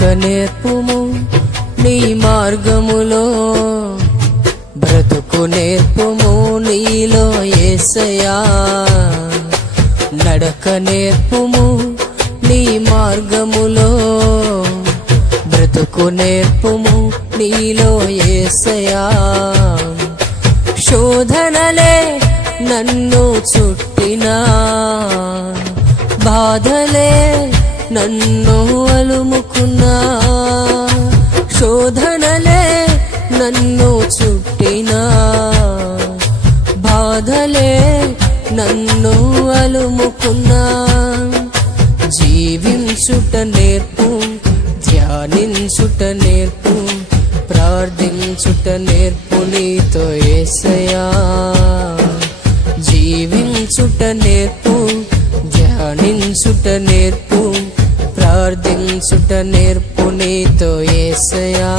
నడక నేర్పుము నీ మార్గములో, బ్రతుకు నేర్పుము నీలో యేసయ్యా. నడక నేర్పుము నీ మార్గములో, బ్రతుకు నేర్పుము నీలో యేసయ్యా. శోధనలే నన్ను చుట్టినా, బాధలే నన్ను అలుముకున్నా, శోధనలే నన్ను చుట్టినా, బాధలే నన్ను అలుముకున్నా. జీవించుట నేర్పు, ధ్యానించుట నేర్పు, ప్రార్థించుట నేర్పు నీతో యేసయ్యా. జీవించుట నేర్పు, ధ్యానించుట నేర్పు, ప్రార్థించుట నేర్పు నీతో యేసయ్యా.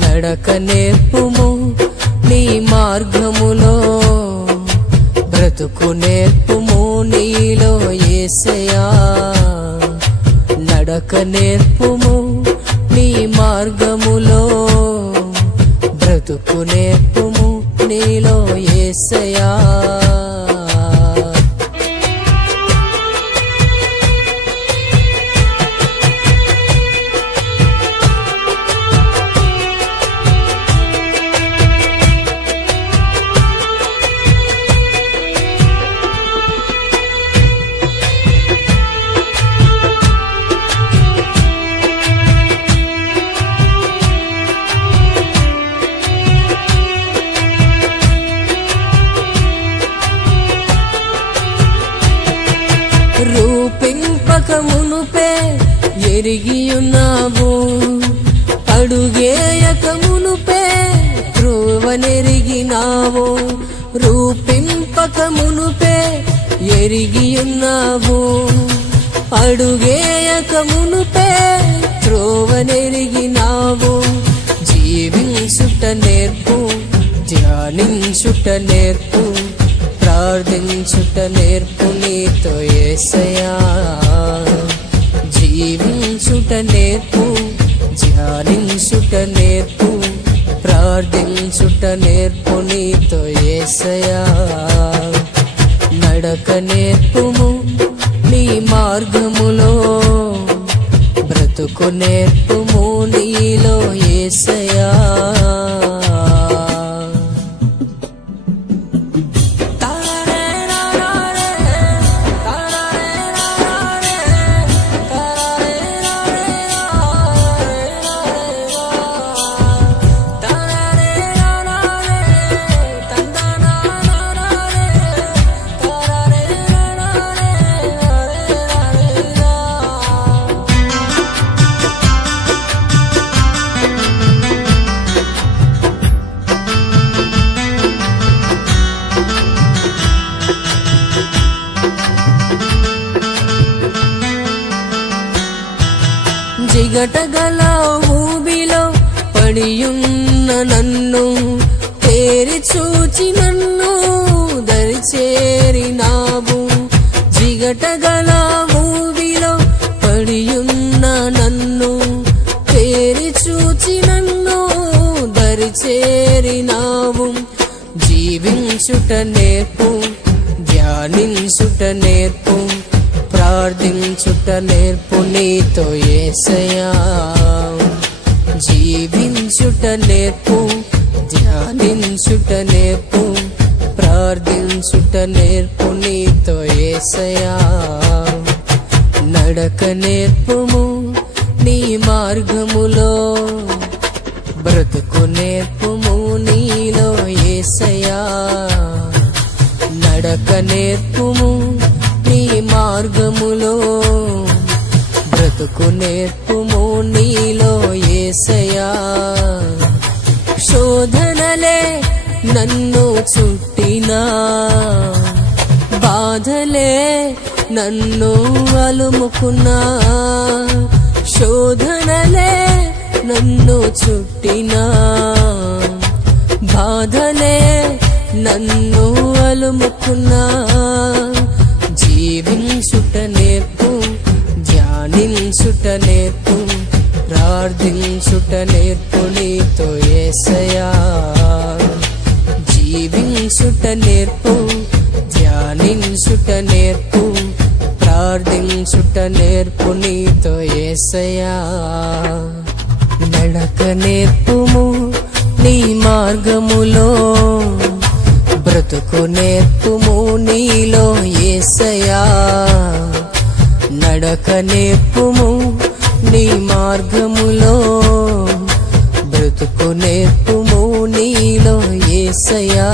నడక నేర్పుము నీ మార్గములో, బ్రతుకు నేర్పుము నీలో యేసయ్యా. నడక నేర్పుము నీ మార్గములో, బ్రతుకు నేర్పుము నీలో యేసయ్యా. రూపింపక మునుపే ఎరిగియున్నావు, అడుగేయక మునుపే త్రోవనెరిగినావు. రూపింపక మునుపే ఎరిగియున్నావు, అడుగేయక మునుపే త్రోవనెరిగినావు. జీవించుట నేర్పు, ధ్యానించుట నేర్పు, ప్రార్థించుట నేర్పు నీతో యేసయ్యా. జీవించుట నేర్పు, ధ్యానించుట నేర్పు, ప్రార్థించుట నేర్పు నీతో యేసయ్యా. నడక నేర్పుము నీ మార్గములో, బ్రతుకు నేర్పుము నీలో యేసయ్యా. జిగటగల ఊబిలో పడియున్న నన్ను తేరి చూచి నన్ను దరిచేరినావు. జిగటగల ఊబిలో పడియున్న నన్ను తేరి చూచి నన్ను దరిచేరినావు. జీవించుట నేర్పు, ధ్యానించుట నేర్పు, ప్రార్థించుట నేర్పు నీతో యేసయ్యా. జీవించుట నేర్పు, ధ్యానించుట నేర్పు, ప్రార్థించుట నేర్పు నీతో యేసయ్యా. నడక నేర్పుము నీ మార్గములో, బ్రతుకు నేర్పుము నీలో యేసయ్యా. నడక నేర్పుము నీ మార్గములో, బ్రతుకు నేర్పుము నీలో యేసయ్యా. శోధనలే నన్ను చుట్టినా, బాధలే నన్ను అలుముకున్నా, శోధనలే నన్ను చుట్టినా, బాధలే నన్ను అలుముకున్నా. జీవించుట నేర్పు, ధ్యానించుట నేర్పు, ప్రార్థించుట నేర్పు నీతో యేసయ్యా. జీవించుట నేర్పు, ధ్యానించుట నేర్పు, ప్రార్థించుట నేర్పు నీతో యేసయ్యా. నడక నేర్పుము నీ మార్గములో, బ్రతుకు నేర్పుము నీలో యేసయ్యా. నడక నేర్పుము నీ మార్గములో, బ్రతుకు నేర్పుము నీలో యేసయ్యా.